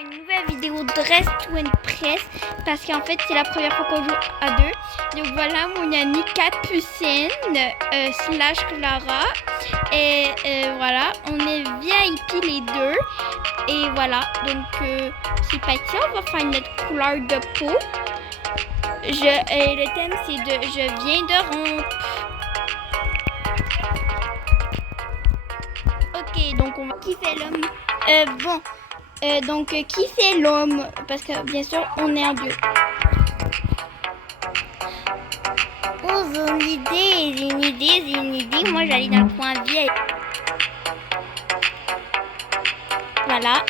Une nouvelle vidéo Dress to Impress parce qu'en fait c'est la première fois qu'on joue à deux. Donc voilà mon amie Capucine slash Clara et voilà on est VIP les deux et voilà donc c'est parti, on va faire notre couleur de peau. Le thème c'est de je viens de rompre. Ok, donc on va qui fait l'homme. Donc, qui fait l'homme? Parce que, bien sûr, on est en deux. Oh, j'ai une idée. Moi, j'allais dans le coin vieille. Voilà.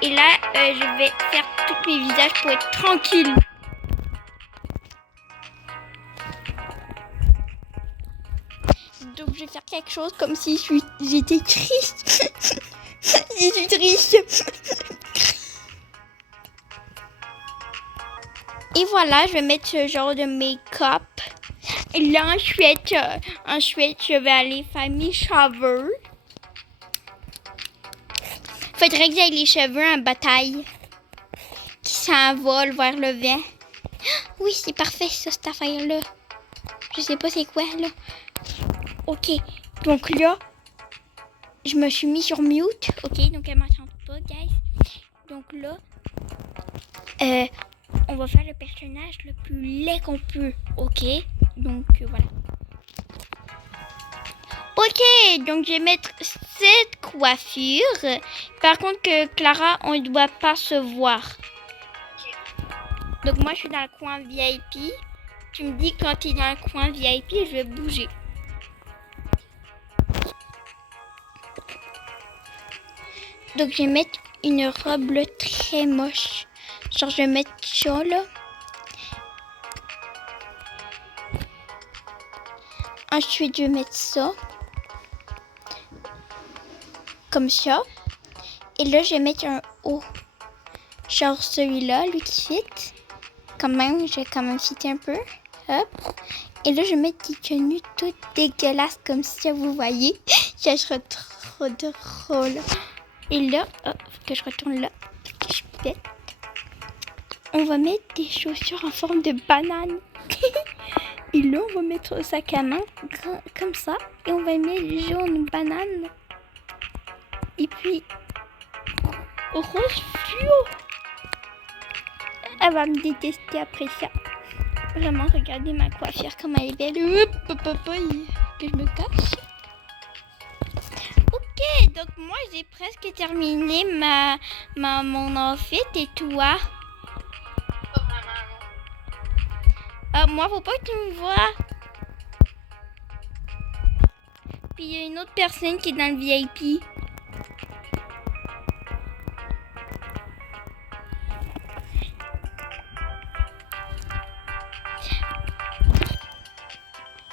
Et là, je vais faire tous mes visages pour être tranquille. Donc, je vais faire quelque chose comme si j'étais triste. Je suis triste. Et voilà, je vais mettre ce genre de make-up. Et là, ensuite, je vais aller faire mes cheveux. Faudrait que j'aille les cheveux en bataille. Qui s'envolent vers le vent. Oui, c'est parfait, ça, cette affaire-là. Je sais pas c'est quoi, là. Ok, donc là, je me suis mis sur mute. Ok, donc elle m'entend pas, guys. Donc là, on va faire le personnage le plus laid qu'on peut. Ok, donc voilà. Ok, donc je vais mettre cette coiffure. Par contre, que Clara, on ne doit pas se voir. Donc moi, je suis dans le coin VIP. Tu me dis quand tu es dans le coin VIP, je vais bouger. Donc je vais mettre une robe là, très moche. Genre je vais mettre ça là. Ensuite je vais mettre ça. Comme ça. Et là je vais mettre un haut. Genre celui-là, lui qui fit. Quand même, je vais quand même fitter un peu. Hop. Et là je vais mettre des tenues toutes dégueulasses comme ça, vous voyez. Ça sera trop drôle. Et là, faut que je retourne là. Que je pète. On va mettre des chaussures en forme de banane. Et là, on va mettre un sac à main comme ça. Et on va mettre jaune banane. Et puis, rose fluo. Elle va me détester après ça. Vraiment, regardez ma coiffure, comme elle est belle. Hop, que je me cache. Ok, donc moi, j'ai presque terminé mon outfit. Et toi? Moi, faut pas que tu me vois. Puis il y a une autre personne qui est dans le VIP.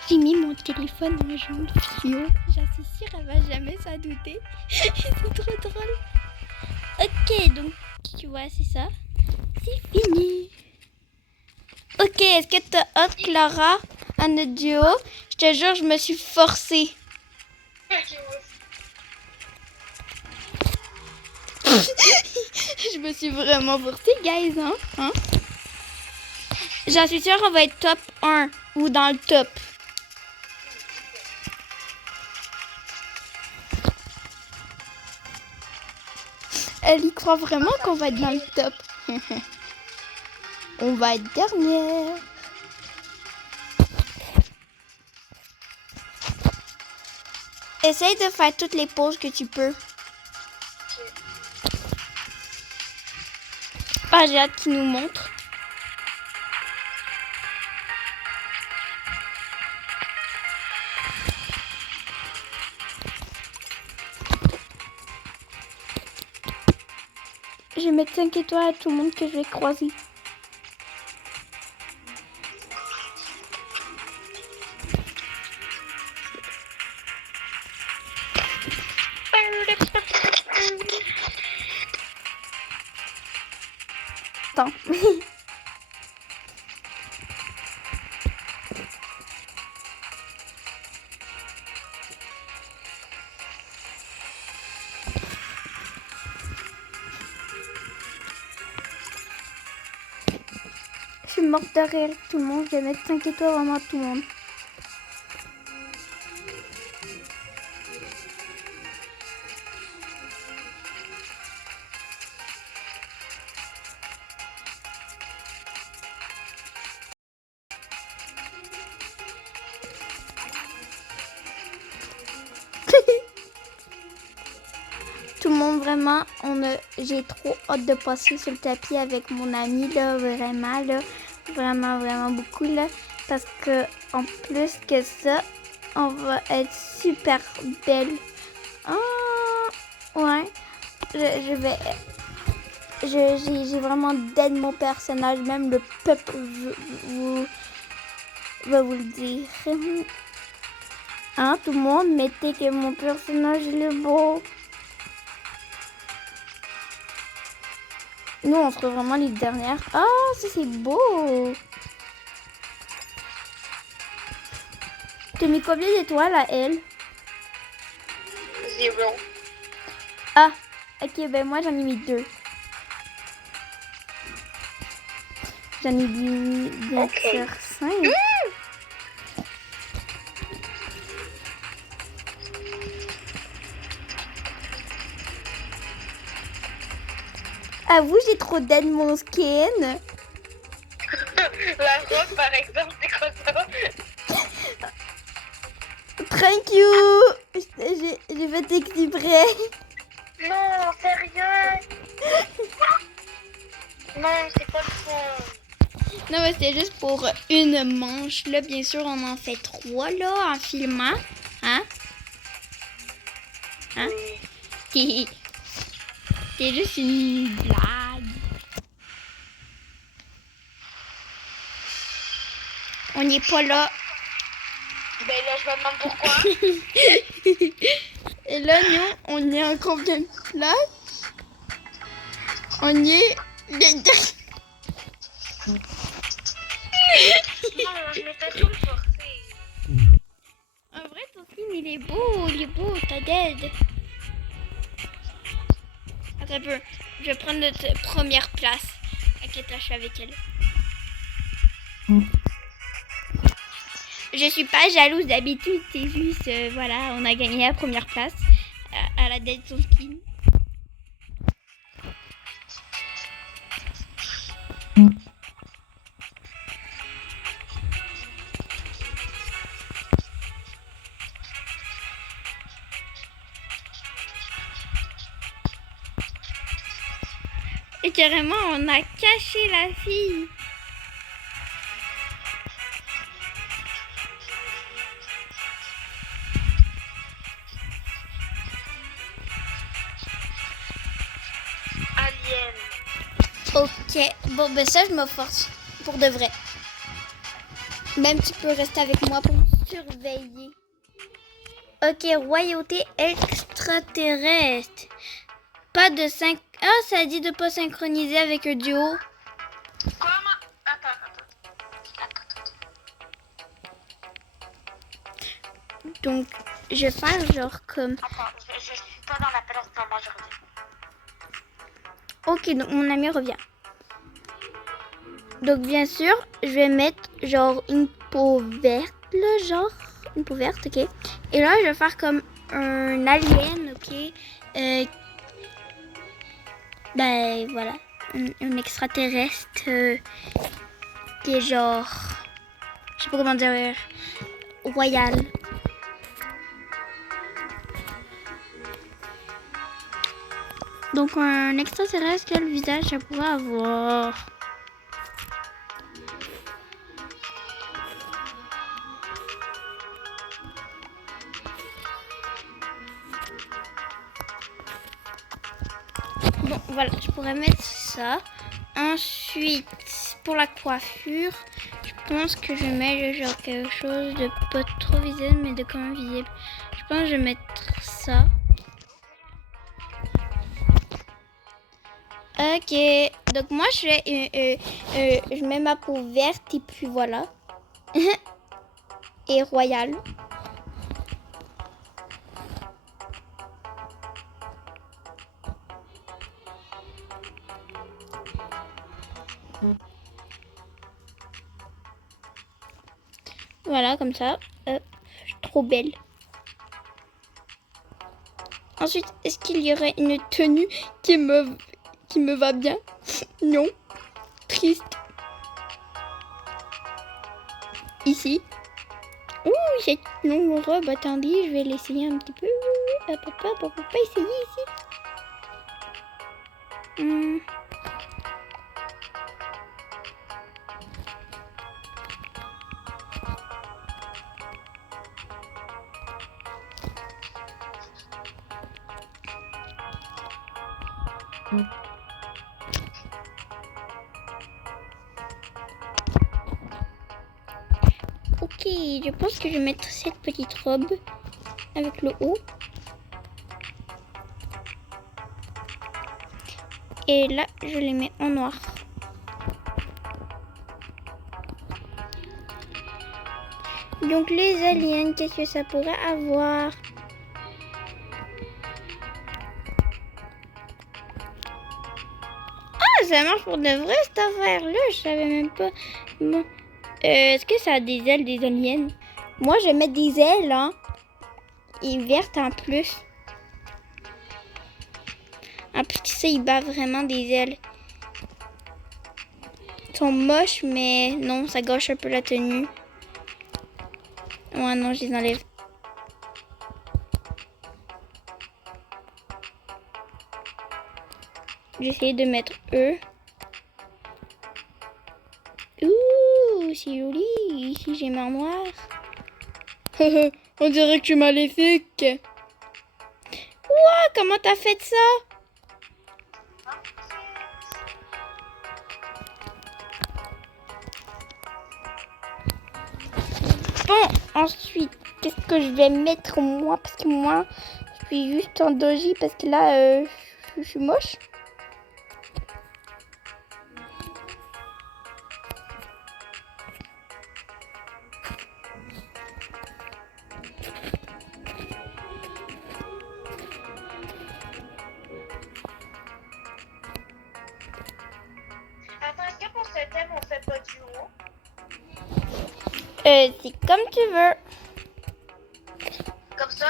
J'ai mis mon téléphone dans le jaune fluo. J'en suis sûre, elle va jamais s'en douter. C'est trop drôle. Ok, donc tu vois, c'est ça. C'est fini. Ok, est-ce que t'as hâte, Clara, à notre duo? Je te jure, je me suis forcée. Je me suis vraiment forcée, guys, hein? J'en suis sûre, on va être top 1 ou dans le top. Elle y croit vraiment qu'on va être dans le top. On va être dernière. Essaye de faire toutes les poses que tu peux. Ah, j'ai hâte qu'il nous montre. Je vais mettre 5 étoiles à tout le monde que je vais croiser. Attends. morte de rire avec tout le monde. Je vais mettre 5 étoiles vraiment à tout le monde. Tout le monde, vraiment, j'ai trop hâte de passer sur le tapis avec mon ami, là, vraiment, là. Vraiment, vraiment beaucoup, là. Parce que, en plus que ça, on va être super belle. Ah, ouais. J'ai vraiment d'aide mon personnage, même le peuple va vous le dire. Hein, tout le monde, mettez que mon personnage, il est beau. Nous, on sera vraiment les dernières. Ah, ça, c'est beau. T'as mis combien d'étoiles à elle? 0. Ah, ok, ben moi, j'en ai mis 2. J'en ai mis bien sûr 5. Avoue, j'ai trop d'aide mon skin. La robe, par exemple, c'est quoi ça? Thank you. J'ai fait exprès. Non, sérieux? Non, c'est pas le fond. Non, mais c'était juste pour une manche. Là, bien sûr, on en fait 3 là en filmant. Hein? Hein? Oui. C'est juste une blague. On n'est pas là. Ben là, je me demande pourquoi. Et là, nous, on est en combien de place? On y est les deux. Non, je m'étais tout forcé. En vrai, ton film, il est beau, t'as d'aide. Attends un peu, je vais prendre notre première place. Inquiète, je suis avec elle. Je suis pas jalouse d'habitude, c'est juste, voilà, on a gagné la première place à la dette de son skin. Et carrément, on a caché la fille. Alien. Ok, bon ben ça je me force pour de vrai. Même tu peux rester avec moi pour me surveiller. Ok, royauté extraterrestre. Pas de 5... Ah, ça dit de pas synchroniser avec un duo. Comment? Attends. Donc, je vais faire genre comme... Attends, je suis pas dans l'appel en ce moment, je reviens. Ok, donc mon ami revient. Donc, bien sûr, je vais mettre genre une peau verte, là, genre. Une peau verte, ok. Et là, je vais faire comme un alien, ok. Ben, voilà. Un extraterrestre qui est genre... Je sais pas comment dire... Royal. Donc, un extraterrestre, quel visage ça pourrait avoir? Bon, voilà, je pourrais mettre ça. Ensuite, pour la coiffure, je pense que je mets genre quelque chose de pas trop visible, mais de quand même visible. Je pense que je vais mettre ça. Ok, donc moi je mets ma peau verte et puis voilà. Et royale. Voilà, comme ça. Trop belle. Ensuite, est-ce qu'il y aurait une tenue qui me va bien? Non. Triste. Ici. Ouh, cette longue robe. Attendez, je vais l'essayer un petit peu. Hop, hop, hop, on peut pas essayer ici. Ok, je pense que je vais mettre cette petite robe avec le haut. Et là, je les mets en noir. Donc les aliens, qu'est-ce que ça pourrait avoir? Ah, ça marche pour de vrai cette affaire-là, je savais même pas. Bon. Est-ce que ça a des ailes, des aliens? Moi, je vais mettre des ailes, hein. Et vertes en plus. En plus, ça, il bat vraiment des ailes. Ils sont moches, mais non, ça gâche un peu la tenue. Ouais, non, je les enlève. J'essaie de mettre eux. Ouh, c'est joli. Ici, j'ai ma noire. On dirait que tu es maléfique. Ouah, comment t'as fait ça? Bon, ensuite, qu'est-ce que je vais mettre moi? Parce que moi, je suis juste en doji parce que là, je suis moche. Attends, est-ce que pour ce thème, on fait pas du haut? C'est comme tu veux. Comme ça,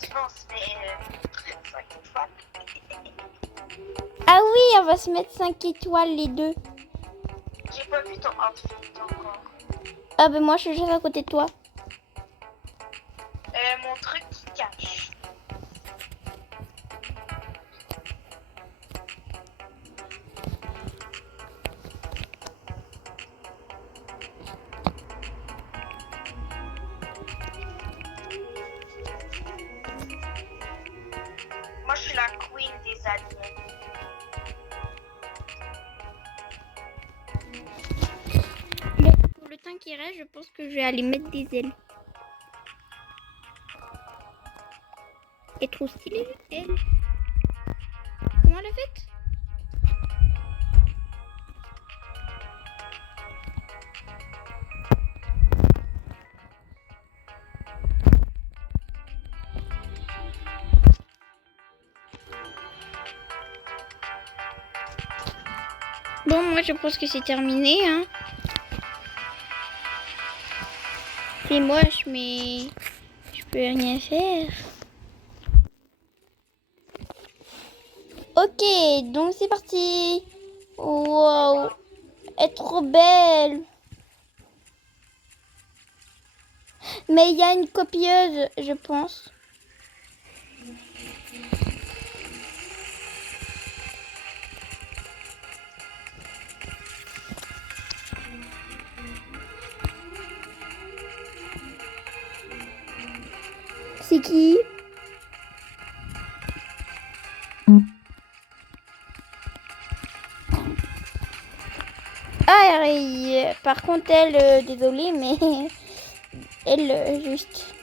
tu vois, on se met 5 étoiles. Ah oui, on va se mettre 5 étoiles les deux. J'ai pas vu ton outfit encore. Ah ben moi, je suis juste à côté de toi. Mon truc qui cache. Moi, je suis la queen des aliens. Mais pour le temps qui reste, je pense que je vais aller mettre des ailes. Et trop stylé, elle. Comment elle a fait? Bon, moi je pense que c'est terminé, hein. C'est moche, mais je peux rien faire. Ok, donc c'est parti. Wow, elle est trop belle. Mais il y a une copieuse, je pense. C'est qui? Ah, par contre, elle, désolée, mais elle, juste.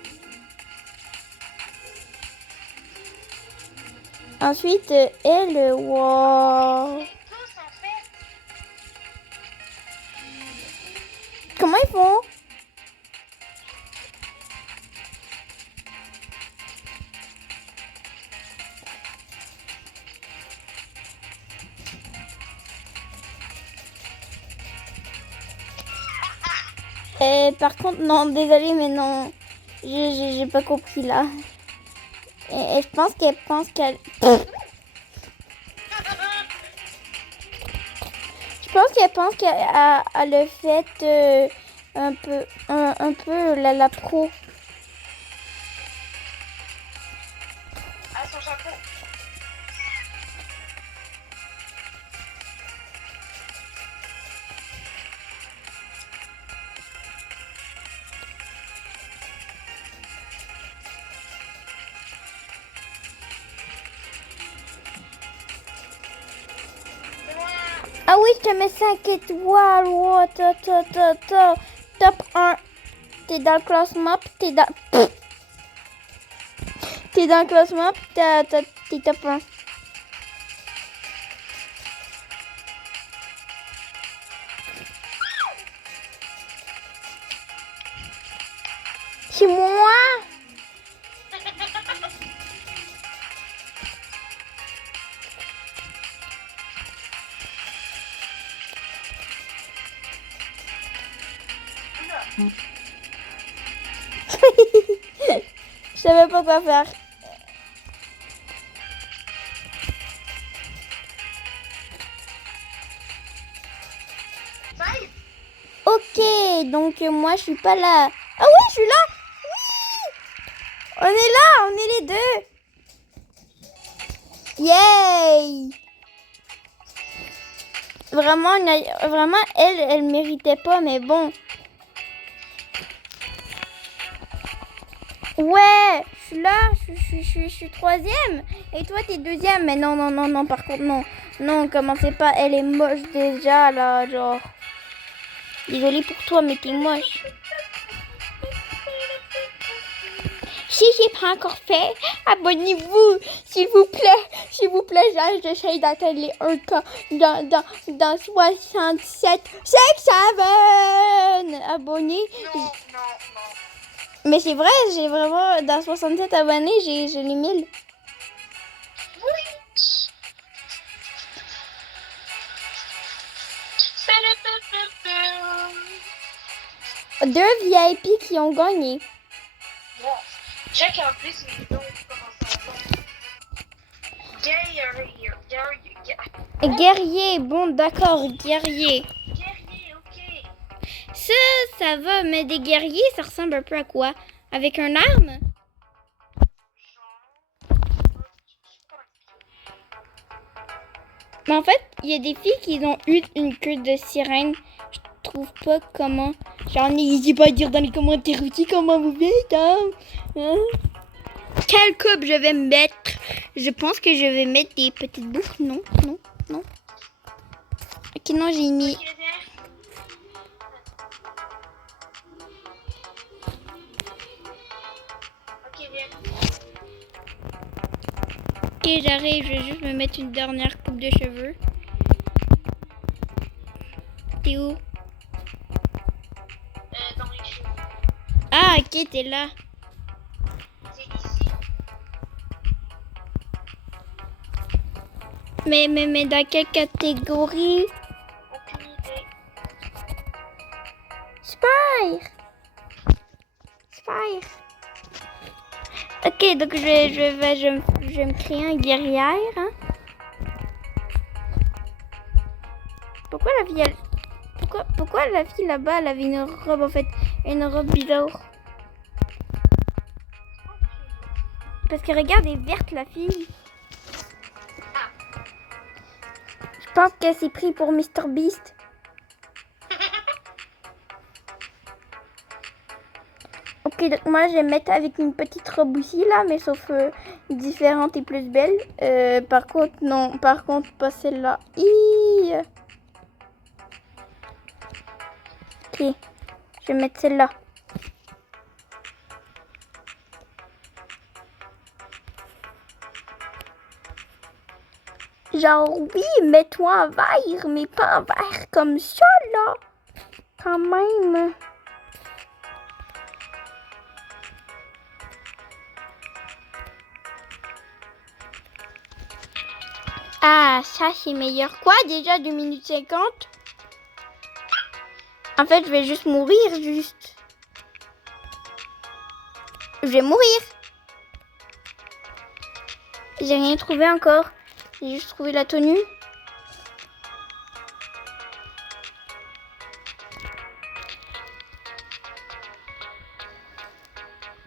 Ensuite, elle, wow. Tous, en fait. Comment ils font? Par contre, non, désolée, mais non. J'ai pas compris là. Et je pense qu'elle pense qu'elle... Je pense qu'elle pense qu'elle a le fait un peu la pro. Ah, son chapeau. Ah oui, je te mets 5 étoiles. Wow, top 1. T'es dans le classement, pis t'es dans... T'es dans le classement, pis t'es top 1. C'est moi. Je savais pas quoi faire. Ok, donc moi je suis pas là. Ah ouais, je suis là. Oui, on est là, on est les deux. Yay. Vraiment, vraiment, elle méritait pas, mais bon. Ouais, je suis là, je suis troisième. Et toi, t'es deuxième. Mais non, non, non, non, par contre, non. Non, commencez pas, elle est moche déjà, là, genre. Désolée pour toi, mais t'es moche. Si j'ai pas encore fait, abonnez-vous, s'il vous plaît, j'essaie d'atteindre les 1K dans 67 abonnés. Non. Mais c'est vrai, j'ai vraiment, dans 67 abonnés, j'ai les 1000. Deux VIP qui ont gagné. Check en plus les vidéos comment ça va. Guerrier, bon d'accord, guerrier. Guerrier, ok. Ça va, mais des guerriers, ça ressemble un peu à quoi? Avec un arme? Mais en fait, il y a des filles qui ont eu une queue de sirène. Je trouve pas comment. Genre, n'hésitez pas à dire dans les commentaires aussi comment vous faites. Hein? Quelle coupe je vais mettre? Je pense que je vais mettre des petites bouffes. Non. Ok, non, j'ai mis... Ok, viens. Ok, j'arrive. Je vais juste me mettre une dernière coupe de cheveux. T'es où? Dans les cheveux. Ah, ok, t'es là. C'est ici. Mais dans quelle catégorie? Aucune idée. Spire. Ok, donc je vais me créer un guerrière. Hein? Pourquoi la fille là-bas, elle avait une robe en fait, une robe bizarre? Parce que regarde, elle est verte la fille. Je pense qu'elle s'est pris pour Mr Beast. Ok, donc moi je vais me mettre avec une petite robe aussi là, mais sauf différente et plus belle. Par contre, non, pas celle-là. Ok, je vais mettre celle-là. Genre, oui, mets-toi en vert, mais pas en vert comme ça, là. Quand même. Ah, ça, c'est meilleur. Quoi, déjà 2 minutes 50? En fait, je vais juste mourir, juste. Je vais mourir. J'ai rien trouvé encore. J'ai juste trouvé la tenue.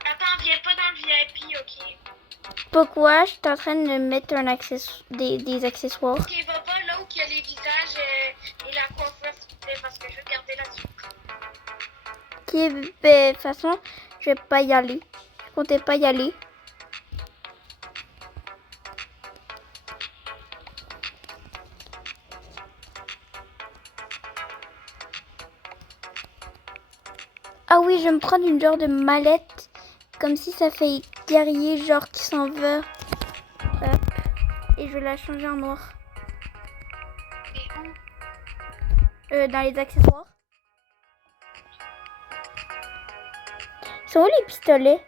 Attends, viens pas dans le VIP, ok? Pourquoi je suis en train de mettre des accessoires? Ok, va pas là où il y a les visages et la coiffure, s'il te plaît, parce que je veux garder la suite. Ok, ben, de toute façon, je vais pas y aller. Je comptais pas y aller. Ah oui, je vais me prendre une genre de mallette. Comme si ça fait guerrier, genre qui s'en va. Hop. Et je vais la changer en noir. Et où? Dans les accessoires. Ils sont où les pistolets?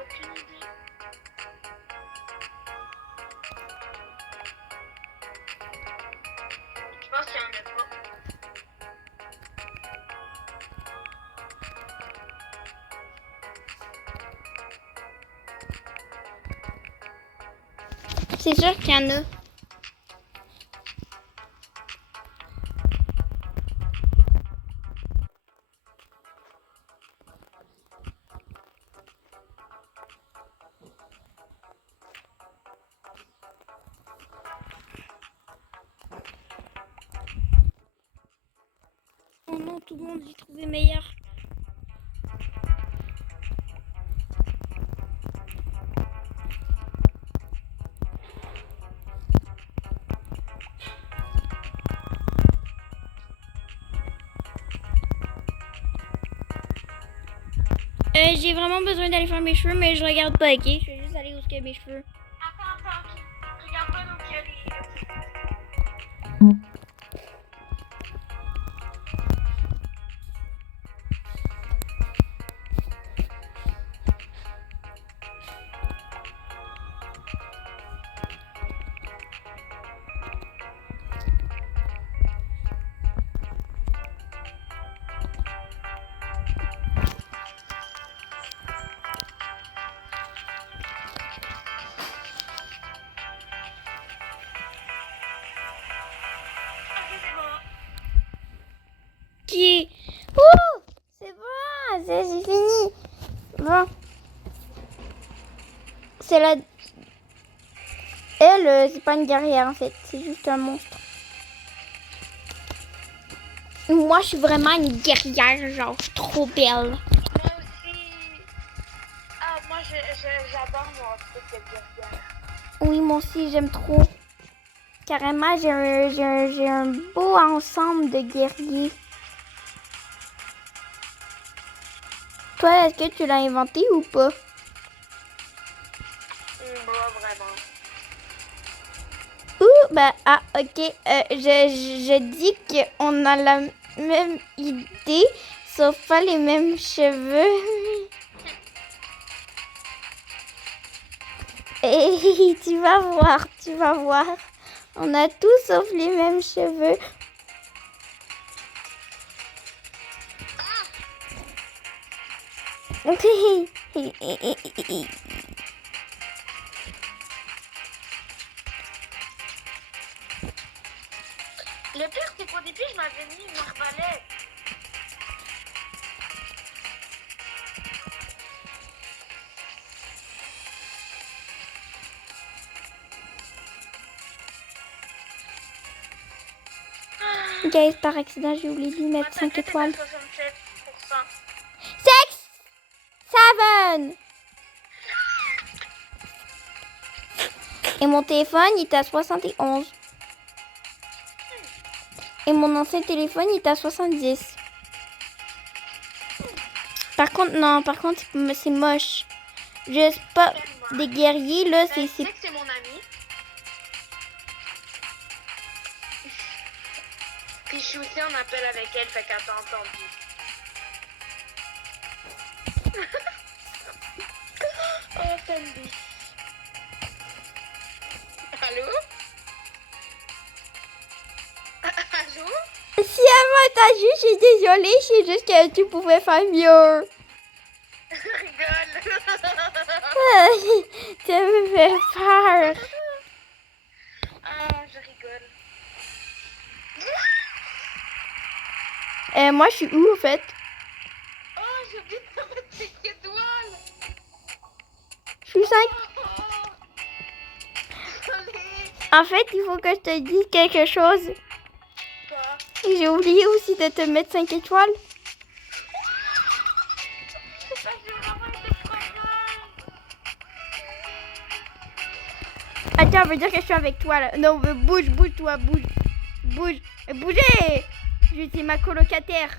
Aucune idée. Je pense qu'il y en a pas. C'est sûr qu'il y en a. Oh non, tout le monde j'ai trouvé meilleur. J'ai vraiment besoin d'aller faire mes cheveux, mais je regarde pas, ok? Je vais juste aller où est-ce que mes cheveux. Attends, ok. Regarde pas donc il y a les... Ok. Ouh, c'est bon, c'est fini. Bon. C'est la... Elle, c'est pas une guerrière en fait, c'est juste un monstre. Moi, je suis vraiment une guerrière, genre trop belle. Moi aussi... Ah, moi j'adore mon truc de guerrière. Oui, moi aussi, j'aime trop. Carrément, j'ai un beau ensemble de guerriers. Toi, est-ce que tu l'as inventé ou pas? Moi, vraiment. Ok. Je dis qu'on a la même idée, sauf pas les mêmes cheveux. Et tu vas voir, tu vas voir. On a tous sauf les mêmes cheveux. Le pire, c'est qu'au début, je m'avais mis une arbalète. Guys, par accident, j'ai oublié de lui mettre 5 étoiles. 67%. 6, 7. Et mon téléphone, il est à 71. Et mon ancien téléphone, il est à 70. Par contre, c'est moche. Je sais pas, des guerriers, là, Tu sais c'est... que c'est mon ami. Puis je suis aussi en appel avec elle, fait qu'elle t'a entendu. Oh, Sandy. Allô? Allô? Si partagé, je suis désolée, c'est juste que tu pouvais faire mieux. Je rigole. Ça me fait peur. Ah, je rigole. Moi, je suis où, en fait? Oh, j'ai oublié de mettre 5 étoiles. Je suis 5. Oh, désolée. En fait, il faut que je te dise quelque chose. Quoi? J'ai oublié aussi de te mettre 5 étoiles. Ça, j'ai vraiment été problème. Attends, on veut dire que je suis avec toi, là. Non, bouge, toi, bouge. Bougez! Je suis ma colocataire.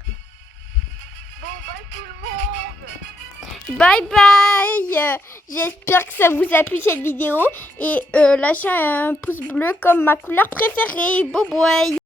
Bon, bye tout le monde. Bye bye. J'espère que ça vous a plu cette vidéo. Et lâchez un pouce bleu comme ma couleur préférée. Bye bye.